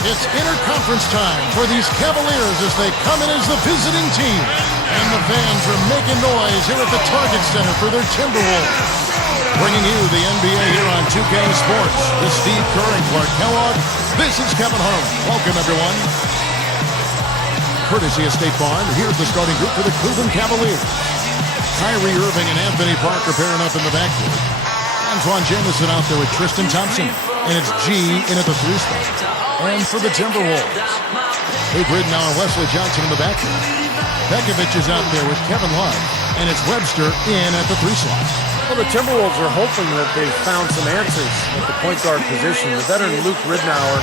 It's interconference time for these Cavaliers as they come in as the visiting team. And the fans are making noise here at the Target Center for their Timberwolves. Bringing you the NBA here on 2K Sports with Steve Kerr and Clark Kellogg. This is Kevin Harlan. Welcome, everyone. Courtesy of State Farm, here's the starting group for the Cleveland Cavaliers. Kyrie Irving and Anthony Parker pairing up in the backcourt. Antoine Jamison out there with Tristan Thompson. And it's G in at the 3 spot. And for the Timberwolves, Luke Ridnour and Wesley Johnson in the backcourt. Pekovic is out there with Kevin Love. And it's Webster in at the 3 slot. Well, the Timberwolves are hoping that they've found some answers at the point guard position. The veteran Luke Ridnour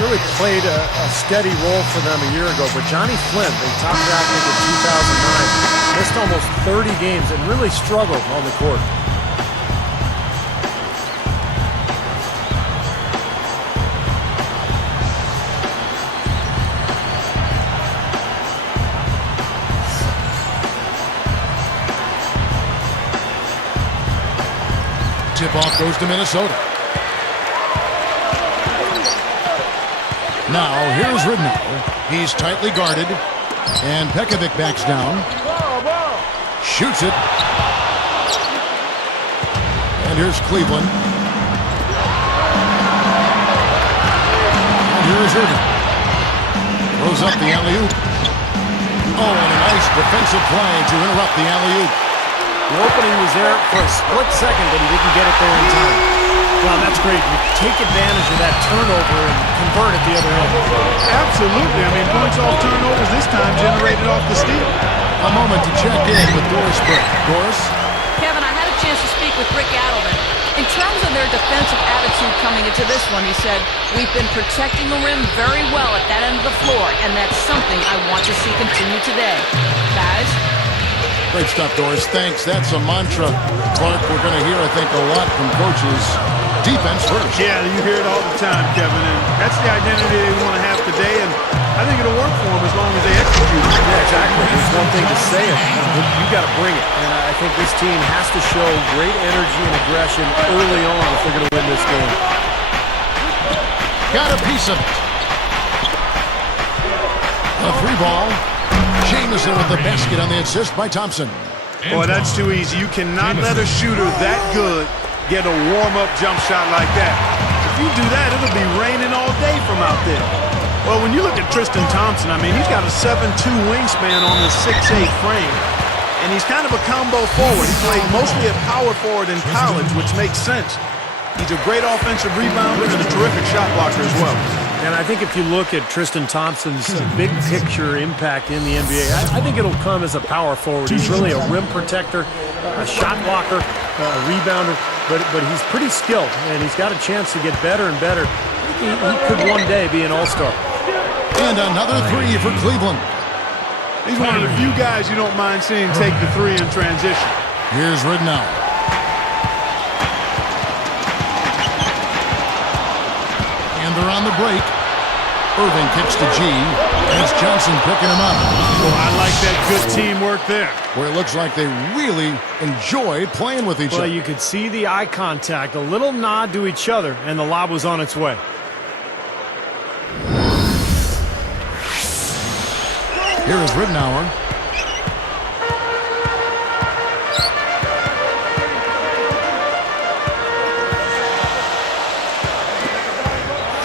really played a steady role for them a year ago. But Johnny Flynn, they top drafted in 2009, missed almost 30 games and really struggled on the court. Tip-off goes to Minnesota. Now, here's Ridnour. He's tightly guarded. And Pekovic backs down. Shoots it. And here's Cleveland. And here's Irving. Throws up the alley-oop. Oh, and a nice defensive play to interrupt the alley-oop. The opening was there for a split second, but he didn't get it there in time. Well, that's great. You take advantage of that turnover and convert it the other end. Absolutely. I mean, points off turnovers this time generated off the steal. A moment to check in with Doris Burke. Doris? Kevin, I had a chance to speak with Rick Adelman. In terms of their defensive attitude coming into this one, he said, we've been protecting the rim very well at that end of the floor, and that's something I want to see continue today. Guys? Great stuff, Doris. Thanks. That's a mantra, Clark, we're going to hear, I think, a lot from coaches. Defense first. Yeah, you hear it all the time, Kevin, and that's the identity they want to have today, and I think it'll work for them as long as they execute it. Yeah, exactly. There's one thing to say it, but you got to bring it. And I think this team has to show great energy and aggression early on if they're going to win this game. Got a piece of it. A 3-ball. Jamison with the basket on the assist by Thompson. Boy, that's too easy. You cannot let a shooter that good get a warm-up jump shot like that. If you do that, it'll be raining all day from out there. Well, when you look at Tristan Thompson, I mean, he's got a 7'2" wingspan on the 6'8" frame. And he's kind of a combo forward. He played mostly at power forward in college, which makes sense. He's a great offensive rebounder and a terrific shot blocker as well. And I think if you look at Tristan Thompson's big picture impact in the NBA, I think it'll come as a power forward. He's really a rim protector, a shot blocker, a rebounder, but he's pretty skilled, and he's got a chance to get better and better. He could one day be an all-star. And another 3 for Cleveland. He's one of the few guys you don't mind seeing take the 3 in transition. Here's Ridnour. And they're on the break. Irving kicks to G. And it's Johnson picking him up. Well, I like that good teamwork there. Where it looks like they really enjoyed playing with each other. Well, you could see the eye contact, a little nod to each other, and the lob was on its way. Here is Ridnour.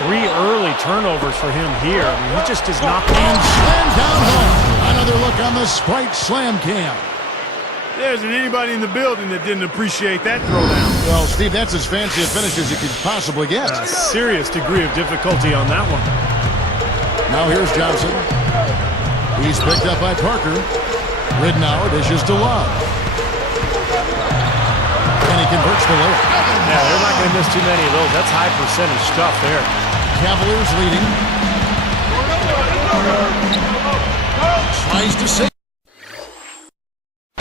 Three early turnovers for him here. I mean, he just does not. And slammed down home. Another look on the Sprite Slam Cam. There isn't anybody in the building that didn't appreciate that throwdown. Well, Steve, that's as fancy a finish as you could possibly get. A serious degree of difficulty on that one. Now here's Johnson. He's picked up by Parker. Ridnour dishes to Love. And he converts the layup. Yeah, they're not going to miss too many of those. That's high percentage stuff there. Cavaliers leading. Tries to save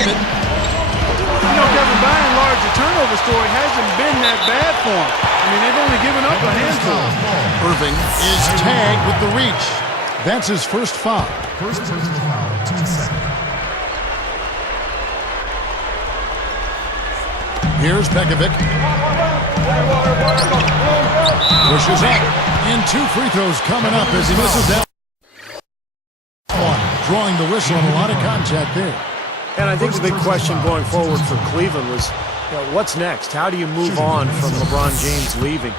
it. You know, Kevin, by and large, the turnover story hasn't been that bad for him. I mean, they've only given up a handful. Irving is tagged with the reach. That's his first foul. First personal foul, team second. Here's Pekovic. Pushes up. And 2 free throws coming up as he misses that one. Drawing the whistle and a lot of contact there. And I think the big question going forward for Cleveland was, what's next? How do you move on from LeBron James leaving?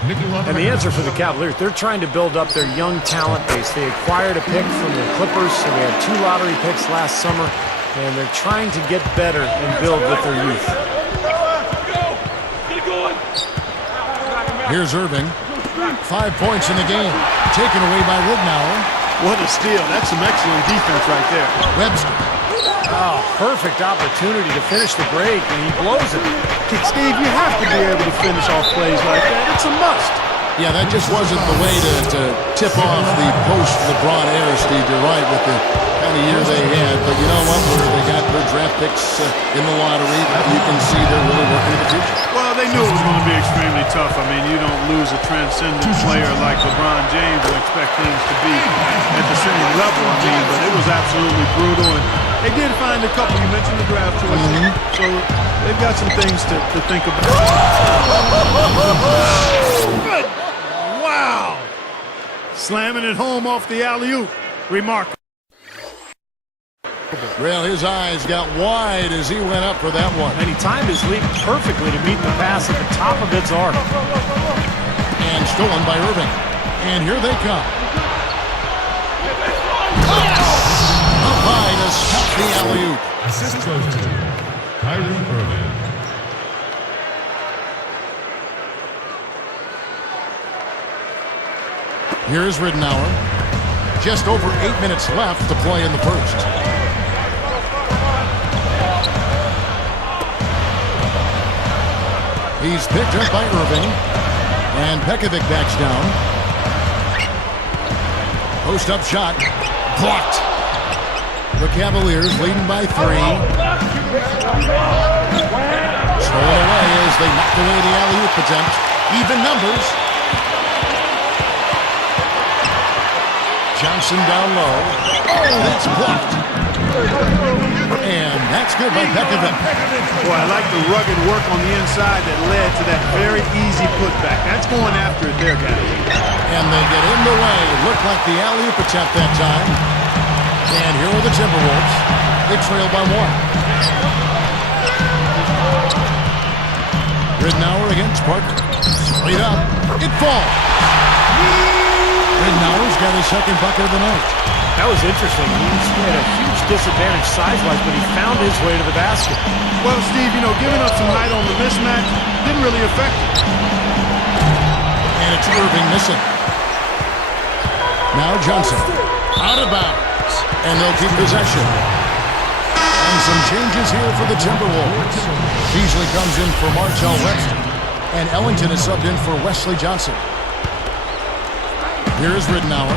And the answer for the Cavaliers, they're trying to build up their young talent base. They acquired a pick from the Clippers, and they had 2 lottery picks last summer, and they're trying to get better and build with their youth. Here's Irving. 5 points in the game. Taken away by Ridnour. What a steal. That's some excellent defense right there. Webster. Oh, perfect opportunity to finish the break, and he blows it. Steve, you have to be able to finish off plays like that. It's a must. Yeah, that just wasn't the way to tip off the post-LeBron era, Steve. You're right with the kind of year they had. But you know what? Where they got their draft picks in the lottery, you can see they're really working in the future. Well, they knew it was going to be extremely tough. I mean, you don't lose a transcendent player like LeBron James and expect things to be at the same level. I mean, but it was absolutely brutal. And they did find a couple. You mentioned the draft choices. So they've got some things to think about. Good. Wow. Slamming it home off the alley-oop. Remarkable. Well, his eyes got wide as he went up for that one. And he timed his leap perfectly to meet the pass at the top of its arc. And stolen by Irving. And here they come. Up high to stop the alley-oop. Assist goes to Kyrie Irving. Here's Ridnour. Just over 8 minutes left to play in the first. He's picked up by Irving. And Pekovic backs down. Post-up shot. Blocked. The Cavaliers leading by 3. Stolen away as they knocked away the alley-oop attempt. Even numbers. Johnson down low. Oh, that's blocked. And that's good by Pekovic. Boy, I like the rugged work on the inside that led to that very easy putback. That's going after it there, guys. And they get in the way. It looked like the alley-oop attempt that time. And here are the Timberwolves. They trail by 1. Ridnour against Parker. Straight up. It falls. Ridnour's got his second bucket of the night. That was interesting. He had a huge disadvantage size-wise, but he found his way to the basket. Well, Steve, giving up some height on the mismatch didn't really affect it. And it's Irving missing. Now Johnson. Out of bounds. And they'll keep possession. And some changes here for the Timberwolves. Beasley comes in for Martell Webster. And Ellington is subbed in for Wesley Johnson. Here's Ridnour.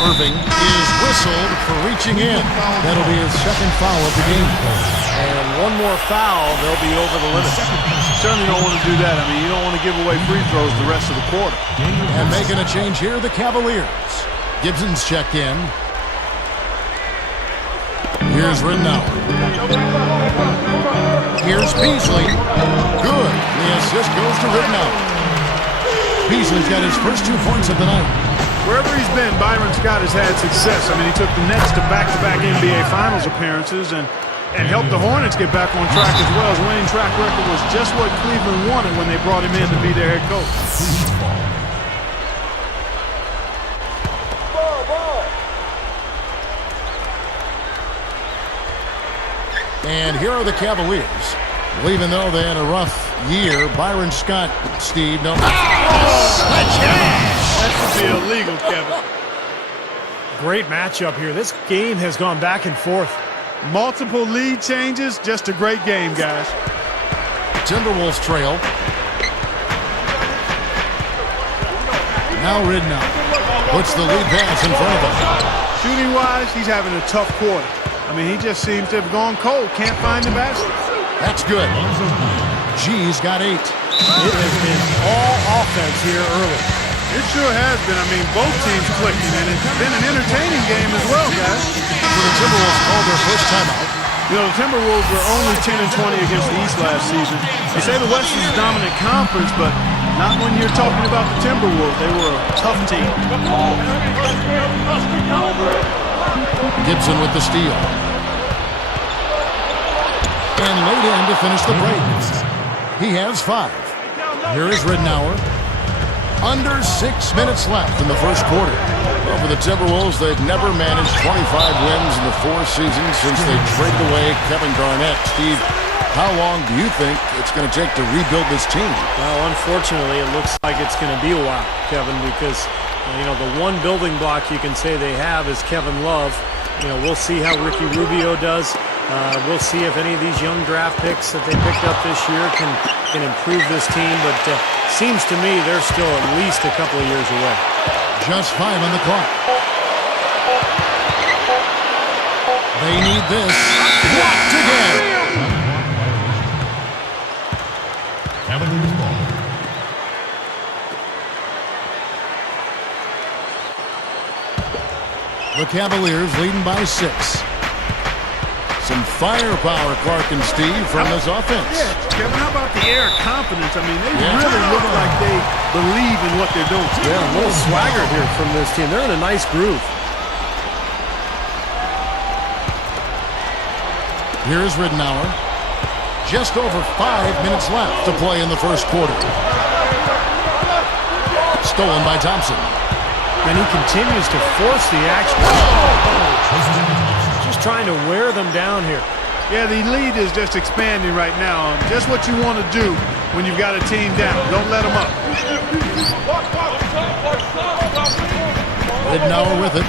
Irving is whistled for reaching in. That'll be his second foul of the game. And one more foul, they'll be over the limit. Certainly don't want to do that. I mean, you don't want to give away free throws the rest of the quarter. And making a change here, the Cavaliers. Gibson's checked in. Here's Ridnour. Here's Beasley. Good. The assist goes to Ridnour. Beasley's got his first 2 points of the night. Wherever he's been, Byron Scott has had success. I mean, he took the Nets to back-to-back NBA Finals appearances and helped the Hornets get back on track as well. His winning track record was just what Cleveland wanted when they brought him in to be their head coach. And here are the Cavaliers. Well, even though they had a rough year, Byron Scott, Steve, no. That should be illegal, Kevin. Great matchup here. This game has gone back and forth. Multiple lead changes, just a great game, guys. Timberwolves trail. Now Ridnour puts the lead pass in front of him. Shooting-wise, he's having a tough quarter. I mean, he just seems to have gone cold. Can't find the basket. That's good. G's got 8. It has been all offense here early. It sure has been. I mean, both teams clicking, and it's been an entertaining game as well, guys. So the Timberwolves call their first timeout. You know, the Timberwolves were only 10-20 against the East last season. They say the West is a dominant conference, but not when you're talking about the Timberwolves. They were a tough team. Gibson with the steal. And laid in to finish the break. He has 5. Here is Ridnour. Under 6 minutes left in the first quarter. Well, for the Timberwolves, they've never managed 25 wins in the 4 seasons since they traded away Kevin Garnett. Steve, how long do you think it's going to take to rebuild this team? Well, unfortunately, it looks like it's going to be a while, Kevin, because, you know, the one building block you can say they have is Kevin Love. You know, we'll see how Ricky Rubio does. We'll see if any of these young draft picks that they picked up this year can improve this team. But seems to me they're still at least a couple of years away. Just 5 on the clock. They need this. Blocked again. Cavaliers ball. The Cavaliers leading by 6. Some firepower, Clark and Steve, from this offense. Yeah, Kevin, how about the air of confidence? I mean, they really look like they believe in what they're doing. Yeah, a little swagger here from this team. They're in a nice groove. Here's Ridnour. Just over 5 minutes left to play in the first quarter. Stolen by Thompson. And he continues to force the action. Just trying to wear them down here. Yeah, the lead is just expanding right now. Just what you want to do when you've got a team down. Don't let them up. Ridnour with it.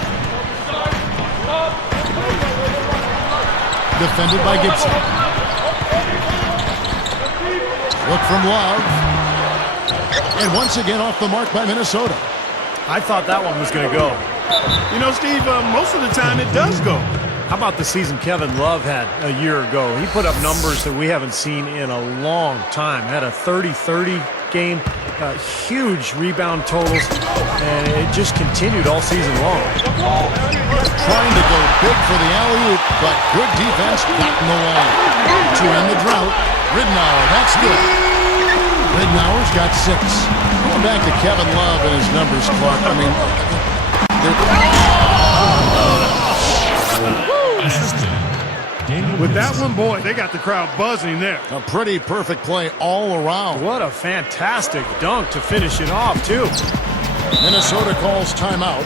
Defended by Gibson. Look from Love. And once again off the mark by Minnesota. I thought that one was going to go. You know, Steve, most of the time it does go. How about the season Kevin Love had a year ago? He put up numbers that we haven't seen in a long time. Had a 30-30 game, huge rebound totals, and it just continued all season long. Trying to go big for the alley-oop, but good defense got in the way. To end the drought, Ridnour, that's good. Ridnour's got 6. Going back to Kevin Love and his numbers, Clark. I mean, with that one, boy, they got the crowd buzzing there. a pretty perfect play all around. What a fantastic dunk to finish it off, too. Minnesota calls timeout.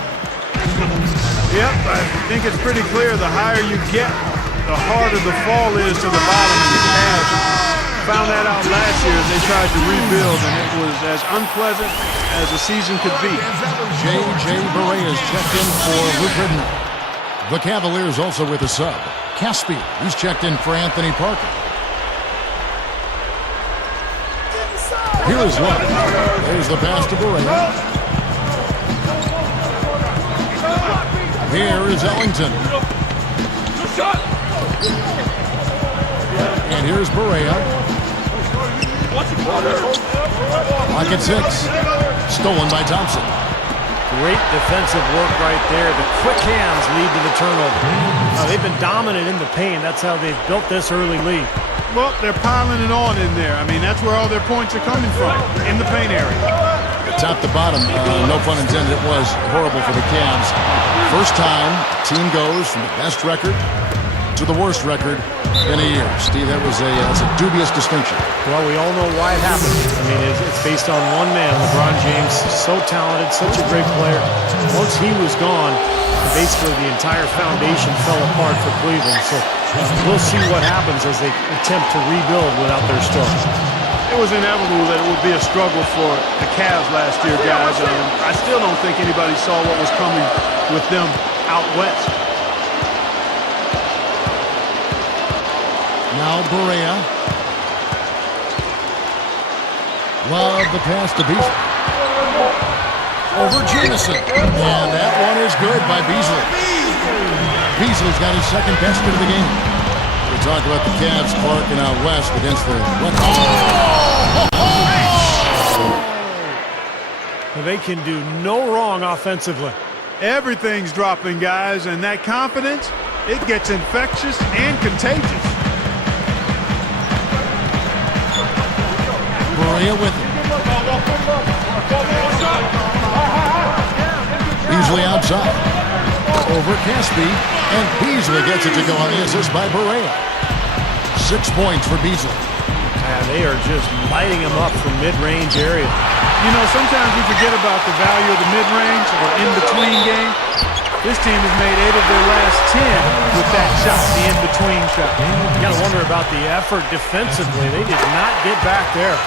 Yep, I think it's pretty clear the higher you get, the harder the fall is to the bottom. And the Cavs found that out last year as they tried to rebuild, and it was as unpleasant as a season could be. J.J. Barea is checked in for Luke Ridnour. The Cavaliers also with a sub. Caspi, he's checked in for Anthony Parker. Here is Love. There's the pass to Barea. Here is Ellington. And here's Barea. Lock at 6. Stolen by Thompson. Great defensive work right there. The quick hands lead to the turnover. They've been dominant in the paint. That's how they've built this early lead. Well, they're piling it on in there. I mean, that's where all their points are coming from, in the paint area. Top to bottom, no pun intended, it was horrible for the Cavs. First time, team goes from the best record to the worst record in a year. Steve, that's a dubious distinction. Well, we all know why it happened. I mean, it's based on one man, LeBron James, so talented, such a great player. Once he was gone, basically the entire foundation fell apart for Cleveland. So we'll see what happens as they attempt to rebuild without their stars. It was inevitable that it would be a struggle for the Cavs last year, guys. I still don't think anybody saw what was coming with them out west. Now Barea. Love the pass to Beasley. Over Jamison. And that one is good by Beasley. Beasley's got his second basket of the game. We talk about the Cavs, Clark, and out west against the... They can do no wrong offensively. Everything's dropping, guys, and that confidence, it gets infectious and contagious. Berea with it. Beasley outside. Over Caspi. And Beasley gets it to go on the assist by Berea. 6 points for Beasley. They are just lighting him up from mid-range area. You know, sometimes we forget about the value of the mid-range or in-between game. This team has made 8 of their last 10 with that shot, the in-between shot. You got to wonder about the effort defensively. They did not get back there.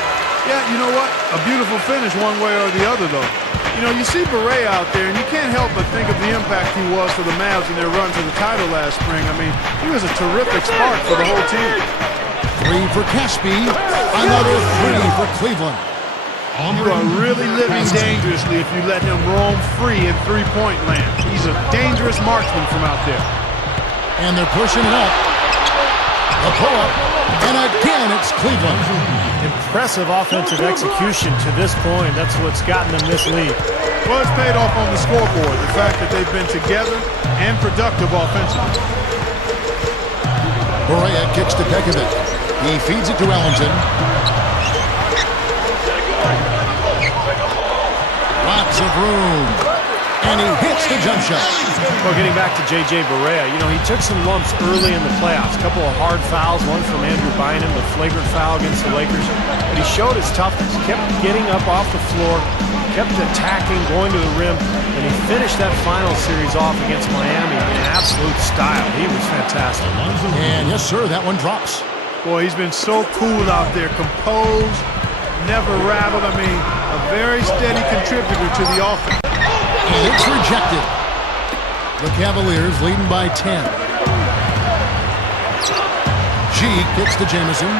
Yeah, you know what? A beautiful finish one way or the other, though. You know, you see Berea out there, and you can't help but think of the impact he was for the Mavs in their run to the title last spring. I mean, he was a terrific spark for the whole team. 3 for Caspi. Another 3 for Cleveland. You are really living dangerously if you let him roam free in three-point land. He's a dangerous marksman from out there. And they're pushing it up. The pull-up. And again, it's Cleveland. Impressive offensive execution to this point. That's what's gotten them this lead. Well, it's paid off on the scoreboard. The fact that they've been together and productive offensively. Berea kicks to Pekovic. He feeds it to Ellington. Lots of room. And he hits the jump shot. Well, getting back to J.J. Berea, you know, he took some lumps early in the playoffs. A couple of hard fouls, one from Andrew Bynum, the flagrant foul against the Lakers. But he showed his toughness, kept getting up off the floor, kept attacking, going to the rim, and he finished that final series off against Miami in absolute style. He was fantastic. And yes, sir, that one drops. Boy, he's been so cool out there, composed, never rattled. I mean, a very steady contributor to the offense. And it's rejected. The Cavaliers leading by 10. G kicks to Jamison.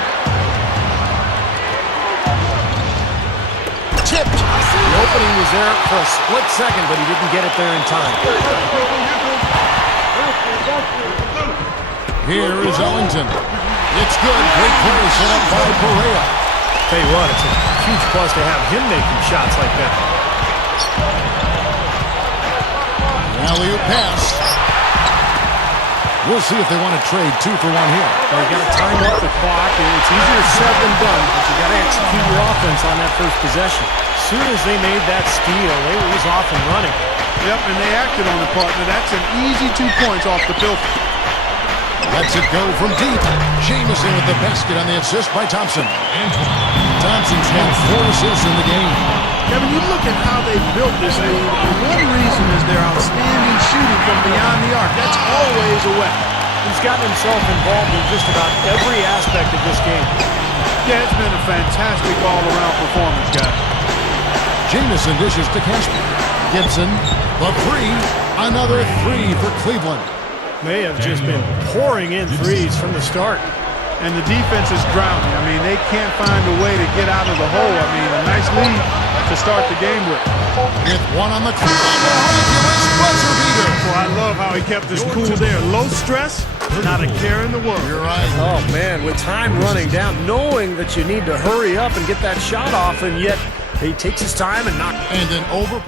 Tipped. The opening was there for a split second, but he didn't get it there in time. Here is Ellington. It's good. Great play set up by Berea. Tell you what, it's a huge plus to have him making shots like that. Alley-oop pass. We'll see if they want to trade 2 for 1 here. Well, you got to time up the clock. It's easier said than done, but you got to execute your offense on that first possession. As soon as they made that steal, they was off and running. Yep, and they acted on the partner. That's an easy 2 points off the filter. Lets it go from deep. Jamison with the basket on the assist by Thompson. Thompson's had 4 assists in the game. Kevin, you look at how they built this lead, and one reason is their outstanding shooting from beyond the arc. That's always a weapon. He's gotten himself involved in just about every aspect of this game. Yeah, it's been a fantastic all-around performance, guys. Jamison dishes to Caspi. Gibson, the 3. Another 3 for Cleveland. They have just been pouring in threes from the start. And the defense is drowning. I mean, they can't find a way to get out of the hole. I mean, a nice lead to start the game with. With 1 on the clock. Miraculous buzzer beater. Well, I love how he kept us cool there. Low stress, not a care in the world. You're right. Oh, man, with time running down, knowing that you need to hurry up and get that shot off, and yet he takes his time and knocks. And an over...